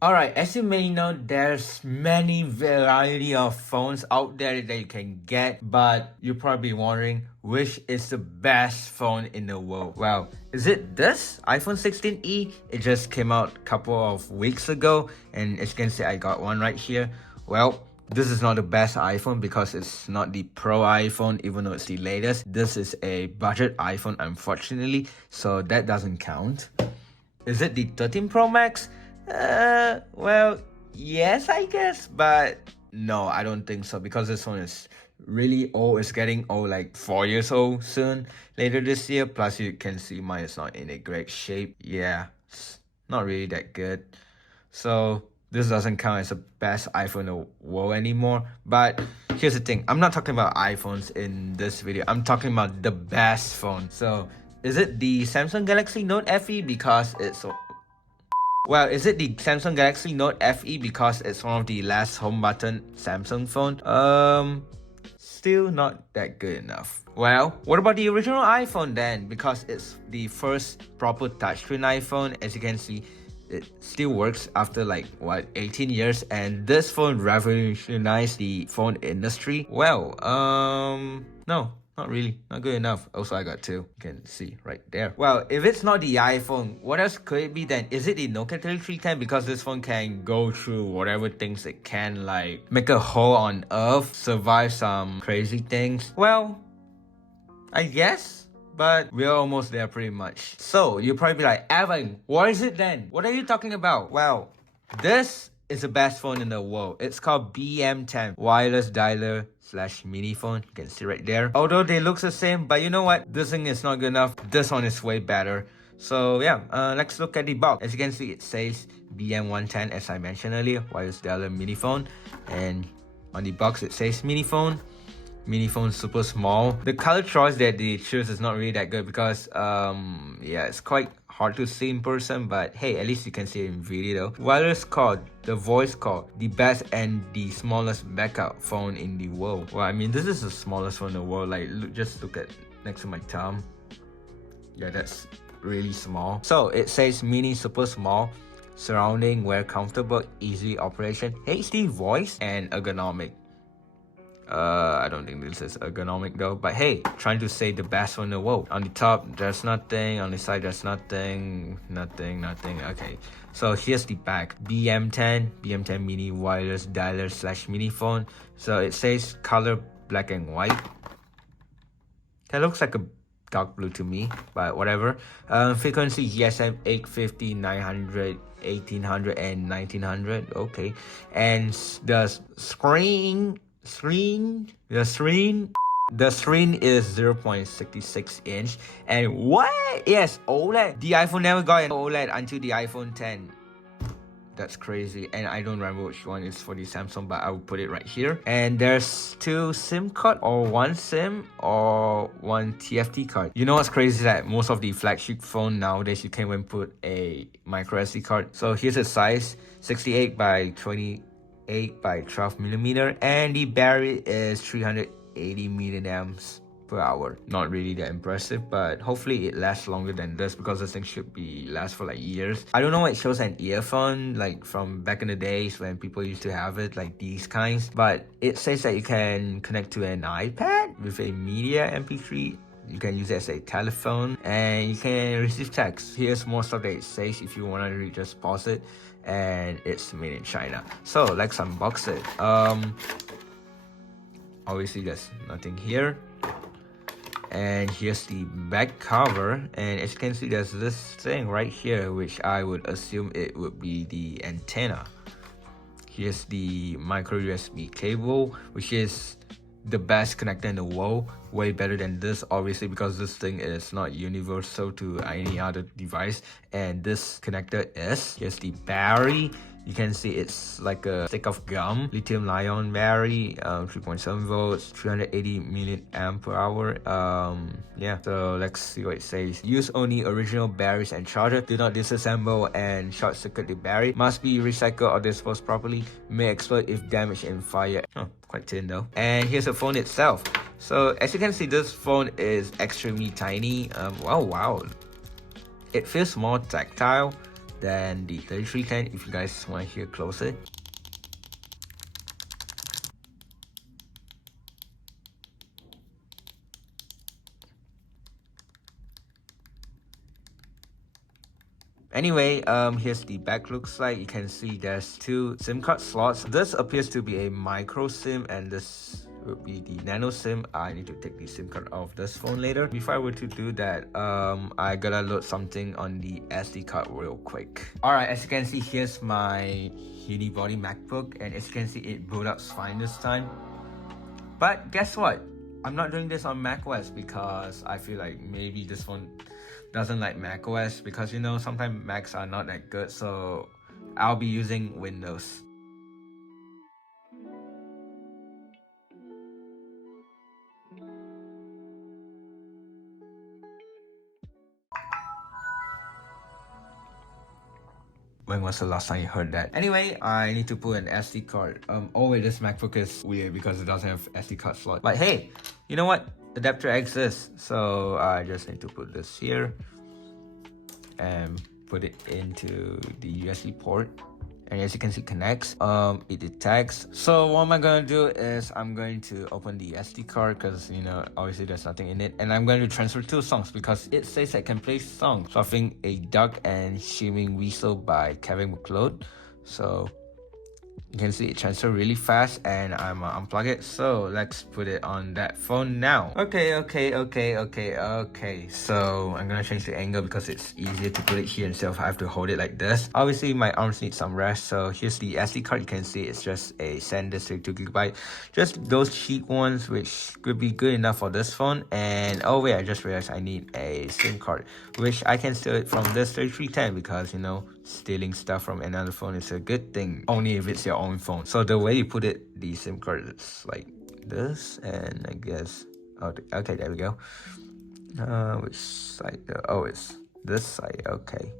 Alright, as you may know, there's many variety of phones out there that you can get, but you're probably wondering which is the best phone in the world. Well, is it this iPhone 16e? It just came out a couple of weeks ago, and as you can see, I got one right here. Well, this is not the best iPhone because it's not the Pro iPhone, even though it's the latest. This is a budget iPhone, unfortunately, so that doesn't count. Is it the 13 Pro Max? Well, yes, I guess, but no, I don't think so because this one is really old. It's getting old, like 4 years old soon, later this year. Plus, you can see mine is not in a great shape. Yeah, it's not really that good. So, this doesn't count as the best iPhone in the world anymore. But here's the thing, I'm not talking about iPhones in this video. I'm talking about the best phone. So, is it the Samsung Galaxy Note FE because it's so... Well, is it the Samsung Galaxy Note FE because it's one of the last home button Samsung phone? Still not that good enough. Well, what about the original iPhone then? Because it's the first proper touchscreen iPhone. As you can see, it still works after like what, 18 years, and this phone revolutionized the phone industry. Well, no, not really, not good enough. Also, I got two, you can see right there. Well, if it's not the iPhone, what else could it be then? Is it the Nokia 3310 because this phone can go through whatever things it can, like make a hole on Earth, survive some crazy things? Well, I guess, but we're almost there pretty much. So you'll probably be like, Evan, what is it then? What are you talking about? Well, this is the best phone in the world. It's called BM10 wireless dialer / mini phone. You can see right there. Although they look the same, but you know what? This thing is not good enough. This one is way better. So yeah, let's look at the box. As you can see, it says BM110, as I mentioned earlier, wireless dialer mini phone, and on the box it says mini phone. Mini phone super small. The color choice that they choose is not really that good because yeah, it's quite hard to see in person, but hey, at least you can see it in video though. Wireless cord, the voice cord, the best and the smallest backup phone in the world. Well, I mean, this is the smallest phone in the world. Like, just look at next to my thumb. Yeah, that's really small. So it says mini super small, surrounding, wear comfortable, easy operation, HD voice, and ergonomic. I don't think this is ergonomic though, but hey, trying to say the best one in the world. On the top, there's nothing. On the side, there's nothing. Nothing. Okay, so here's the back. BM10 mini wireless dialer / mini phone. So it says color black and white. That looks like a dark blue to me, but whatever. Frequency GSM 850, 900, 1800, and 1900. Okay, and the screen is 0.66 inch, and what? Yes, OLED. The iPhone never got an OLED until the iPhone 10. That's crazy, and I don't remember which one is for the Samsung, but I will put it right here. And there's 2 SIM card, or 1 SIM, or 1 TFT card. You know what's crazy is that most of the flagship phone nowadays, you can't even put a micro SD card. So here's the size, 68 by 28 by 12 millimeter, and the battery is 380 milliamps per hour. Not really that impressive, but hopefully it lasts longer than this because this thing should be last for like years. I don't know why it shows an earphone like from back in the days when people used to have it, like these kinds, but it says that you can connect to an iPad with a media MP3. You can use it as a telephone, and you can receive text. Here's more stuff that it says if you want to read, just pause it, and it's made in China. So let's unbox it. Obviously there's nothing here, and here's the back cover, and as you can see, there's this thing right here, which I would assume it would be the antenna. Here's the micro USB cable, which is the best connector in the world, way better than this, obviously, because this thing is not universal to any other device, and this connector is. Here's the battery. You can see it's like a stick of gum. Lithium-ion battery, 3.7 volts, 380 milliamp per hour. Yeah, so let's see what it says. Use only original batteries and charger. Do not disassemble and short circuit the battery. Must be recycled or disposed properly. May explode if damaged in fire. Oh, quite thin though. And here's the phone itself. So as you can see, this phone is extremely tiny. Wow. It feels more tactile. than the 3310 if you guys want to hear closer. Anyway, here's the back looks like. You can see there's 2 SIM card slots. This appears to be a micro SIM and this would be the nano SIM. I need to take the SIM card off this phone later. Before I were to do that, I gotta load something on the SD card real quick. Alright, as you can see, here's my unibody MacBook, and as you can see, it boot up fine this time. But guess what? I'm not doing this on macOS because I feel like maybe this phone doesn't like macOS, because you know sometimes Macs are not that good, so I'll be using Windows. When was the last time you heard that? Anyway, I need to put an SD card. Oh wait, this MacBook is weird because it doesn't have SD card slot. But hey, you know what? Adapter exists, so I just need to put this here and put it into the USB port. And as you can see, connects. It detects. So what am I gonna do is I'm going to open the SD card because you know obviously there's nothing in it, and I'm going to transfer 2 songs because it says I can play songs. Fluffing, A Duck, and Shimming Weasel by MacLeod. So you can see it transfer really fast, and I'm unplug it. So let's put it on that phone now. Okay. So I'm gonna change the angle because it's easier to put it here instead of I have to hold it like this. Obviously my arms need some rest. So here's the SD card. You can see it's just a SanDisk 32GB, just those cheap ones, which could be good enough for this phone. And oh wait, I just realized I need a SIM card, which I can steal it from this 3310 because you know stealing stuff from another phone is a good thing, only if it's your own phone. So the way you put it, the SIM card is like this, and I guess okay, there we go. Which side? Oh, it's this side. Okay.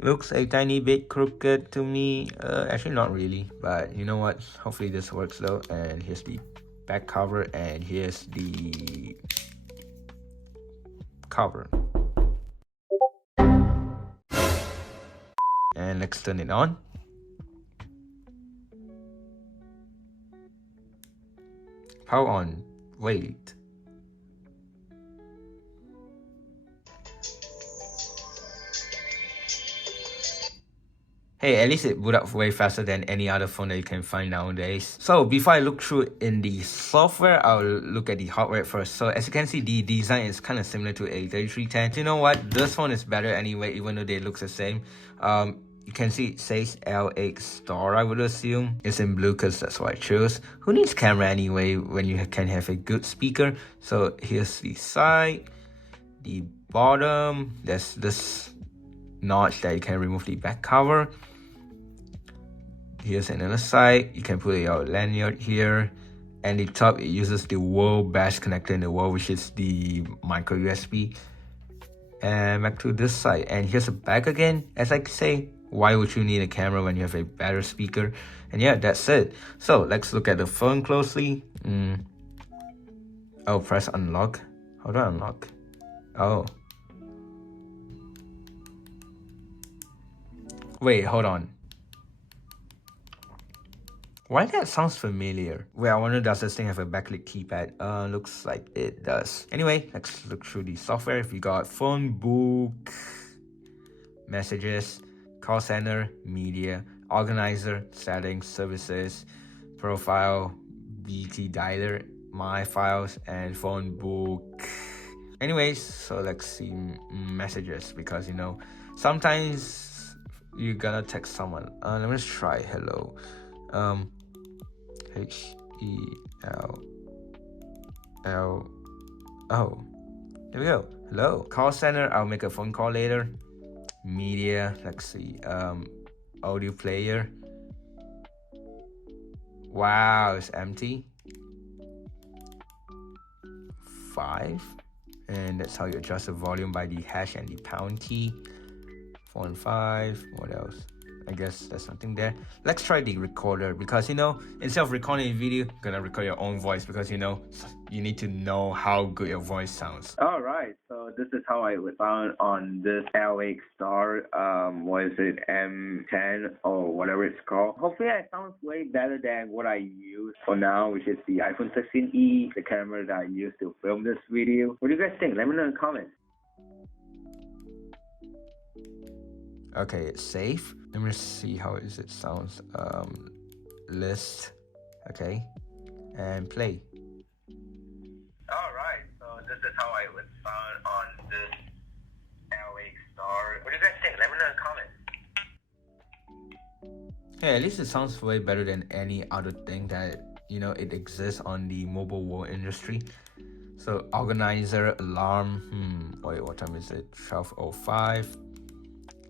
Looks a tiny bit crooked to me. Actually not really, but you know what? Hopefully this works though. And here's the back cover, and here's the cover. And let's turn it on. Power on. Wait. Hey, at least it boot up way faster than any other phone that you can find nowadays. So before I look through in the software, I'll look at the hardware first. So as you can see, the design is kind of similar to a 3310. You know what? This phone is better anyway, even though they look the same. You can see it says LX Star, I would assume. It's in blue because that's what I chose. Who needs camera anyway when you can have a good speaker? So here's the side, the bottom. There's this notch that you can remove the back cover. Here's another side. You can put your lanyard here. And the top, it uses the world best connector in the world, which is the micro USB. And back to this side. And here's the back again. As I say, why would you need a camera when you have a better speaker? And yeah, that's it. So let's look at the phone closely. Oh, press unlock. How do I unlock? Oh. Wait, hold on. Why that sounds familiar? Wait, I wonder, does this thing have a backlit keypad? Looks like it does. Anyway, let's look through the software. If you got phone book, messages, call center, media, organizer, settings, services, profile, BT dialer, my files, and phone book. Anyways, so let's see messages, because you know sometimes you're gonna text someone. Let me just try hello. H-E-L-L. Oh, there we go. Hello. Call center, I'll make a phone call later. Media, let's see. Audio player. Wow, it's empty. 5. And that's how you adjust the volume by the hash and the pound key. 4 and 5. What else? I guess there's something there. Let's try the recorder because instead of recording a video, you're gonna record your own voice because you need to know how good your voice sounds. Alright, so this is how I found on this LX Star, what is it, M10 or whatever it's called. Hopefully it sounds way better than what I use for now, which is the iPhone 16e, the camera that I use to film this video. What do you guys think? Let me know in the comments. Okay, it's safe. Let me see how it sounds. List. Okay, and play. Alright, so this is how I was found on this LX Star. What do you guys think? Let me know in the comments. Hey, at least it sounds way better than any other thing that it exists on the mobile world industry. So organizer, alarm. Wait, what time is it? 12:05.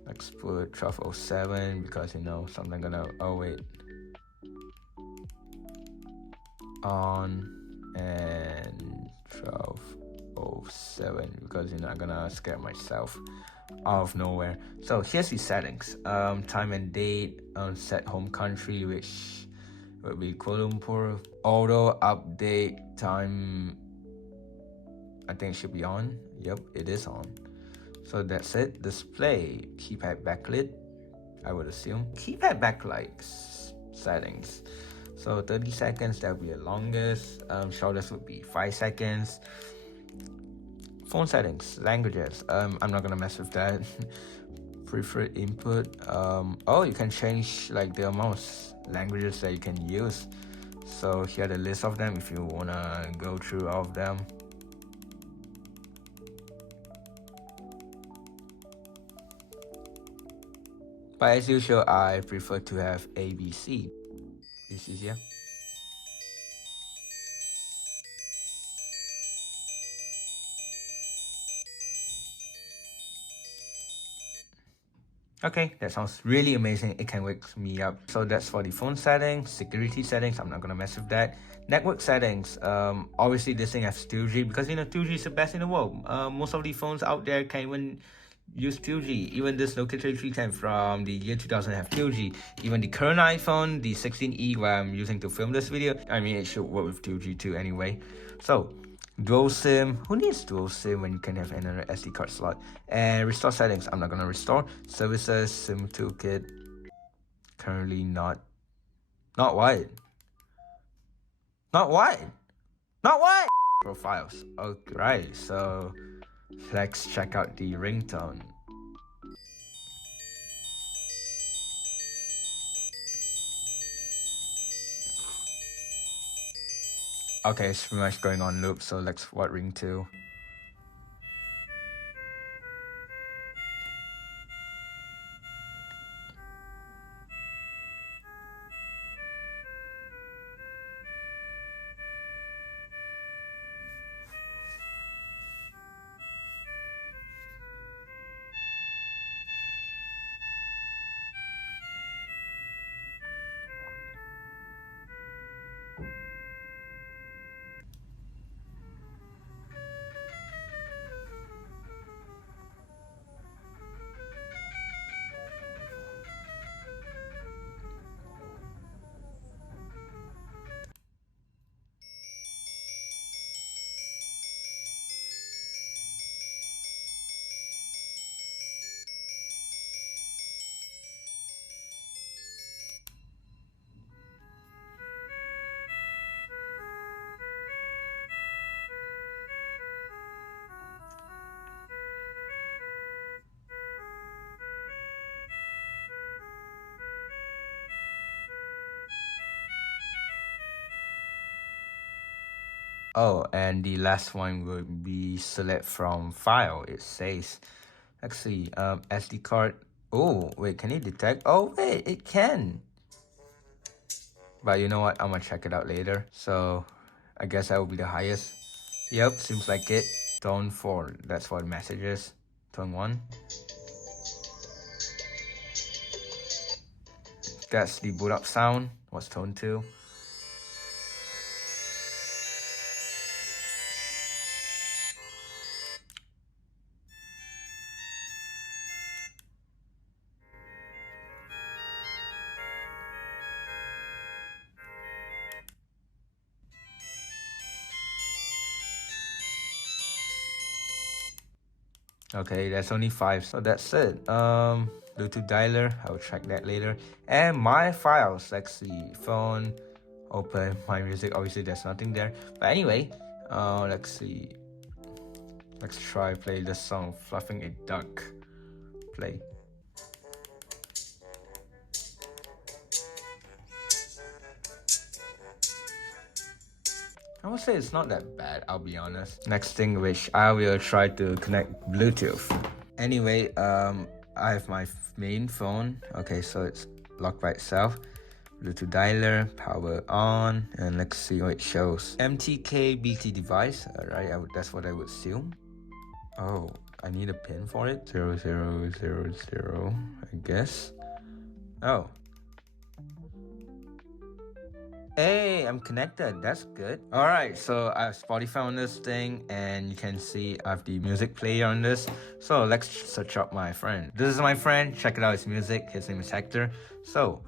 Let's put 12:07 because something gonna. Oh wait. On and 12:07 because I'm gonna scare myself out of nowhere. So here's the settings. Time and date. Set home country, which would be Kuala Lumpur. Auto update time. I think it should be on. Yep, it is on. So that's it. Display keypad backlit. I would assume keypad backlight settings. So 30 seconds, that would be the longest. Shortest would be 5 seconds. Phone settings, languages. I'm not gonna mess with that. Preferred input. You can change like the amount of languages that you can use. So here are the list of them if you wanna go through all of them. But as usual, I prefer to have ABC. It's easier. Okay, that sounds really amazing. It can wake me up. So that's for the phone settings. Security settings, I'm not gonna mess with that. Network settings, obviously this thing has 2G because 2G is the best in the world. Most of the phones out there can't even use 2G. Even this Nokia 3310 from the year 2000 have 2G. Even the current iPhone, the 16e where I'm using to film this video, it should work with 2G too anyway. So dual SIM, who needs dual SIM when you can have another SD card slot? And restore settings, I'm not gonna restore. Services, SIM toolkit, currently not what? Not what? Not what? Profiles. Okay, right, so let's check out the ringtone. Okay, it's pretty much going on loop, so let's ring 2. Oh, and the last one would be select from file. It says, let's see, SD card. Oh, wait, can it detect? Oh, wait, it can. But you know what? I'm gonna check it out later. So I guess that will be the highest. Yep, seems like it. Tone 4, that's for the messages. Tone 1. That's the boot up sound. What's tone 2? Okay, that's only 5, so that's it. Bluetooth dialer, I'll check that later. And my files, let's see, phone, open my music. Obviously there's nothing there, but anyway, let's see, let's try play this song, Fluffing a Duck. Play. I would say it's not that bad, I'll be honest. Next thing, which I will try to connect Bluetooth. Anyway, I have my main phone. Okay, so it's locked by itself. Bluetooth dialer, power on, and let's see what it shows. MTK BT device. Alright, that's what I would assume. Oh, I need a pin for it. 0000, I guess. Oh. Hey, I'm connected. That's good. Alright, so I have Spotify on this thing, and you can see I have the music player on this. So let's search up my friend. This is my friend. Check it out, his music. His name is Hector. So,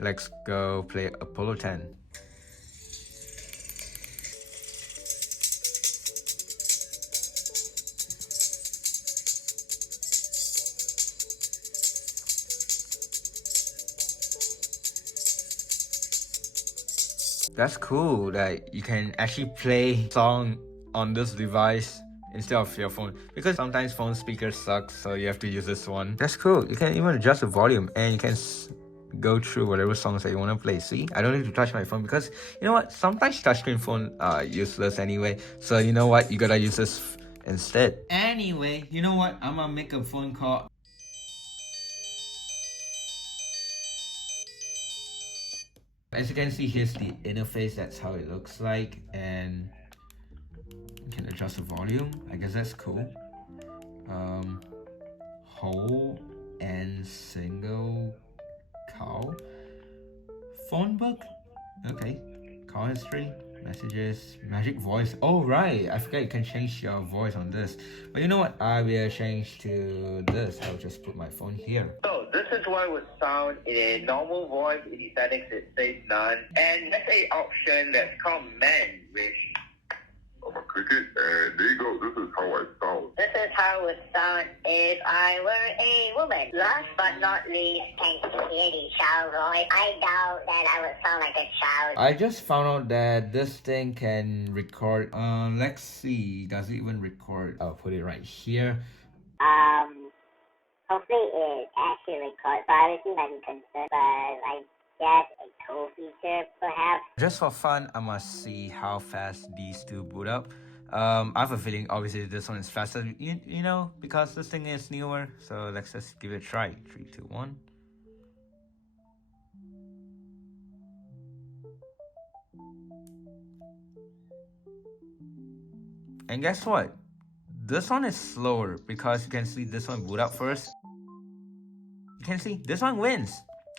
let's go play Apollo 10. That's cool that you can actually play song on this device instead of your phone, because sometimes phone speakers suck, so you have to use this one. That's cool. You can even adjust the volume, and you can go through whatever songs that you want to play. See, I don't need to touch my phone, because you know what, sometimes touchscreen phone are useless anyway, so you know what, you gotta use this instead. Anyway, you know what, I'm gonna make a phone call. As you can see, here's the interface. That's how it looks like, and you can adjust the volume. I guess that's cool. Whole and single call. Phone book. Okay. Call history. Messages. Magic voice. Oh right, I forgot you can change your voice on this. But you know what? I will change to this. I'll just put my phone here. So this is what it would sound in a normal voice. In the settings it says none. And there's a option that's called men, which I'm a cricket, and there you go. This is how I sound. This is how it would sound if I were a woman. Last but not least, can you hear the child voice? I doubt that I would sound like a child. I just found out that this thing can record. Let's see. Does it even record? I'll put it right here. Hopefully it actually records, but obviously might be concerned, but I guess a tool feature perhaps. Just for fun, I must see how fast these two boot up. I have a feeling obviously this one is faster, you know, because this thing is newer. So let's just give it a try. 3, 2, 1. And guess what? This one is slower, because you can see this one boot up first. You can see this one wins.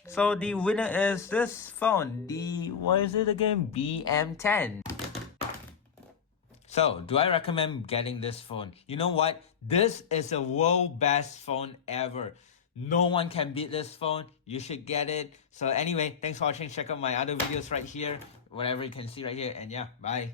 So the winner is this phone, the, what is it again? BM10. So, do I recommend getting this phone? You know what? This is the world best phone ever. No one can beat this phone. You should get it. So anyway, thanks for watching. Check out my other videos right here. Whatever you can see right here. And yeah, bye.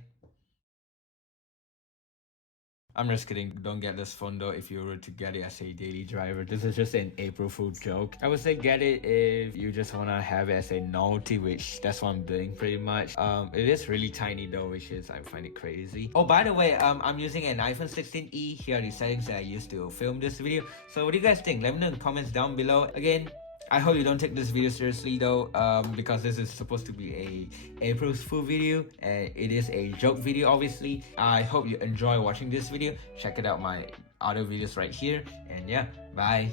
I'm just kidding. Don't get this phone though if you were to get it as a daily driver. This is just an April Fool joke. I would say get it if you just want to have it as a novelty, which that's what I'm doing pretty much. It is really tiny though, which is, I find it crazy. Oh, by the way, I'm using an iPhone 16e. Here are the settings that I used to film this video. So what do you guys think? Let me know in the comments down below. Again, I hope you don't take this video seriously though, because this is supposed to be a April Fool video, and it is a joke video obviously. I hope you enjoy watching this video. Check it out my other videos right here, and yeah, bye.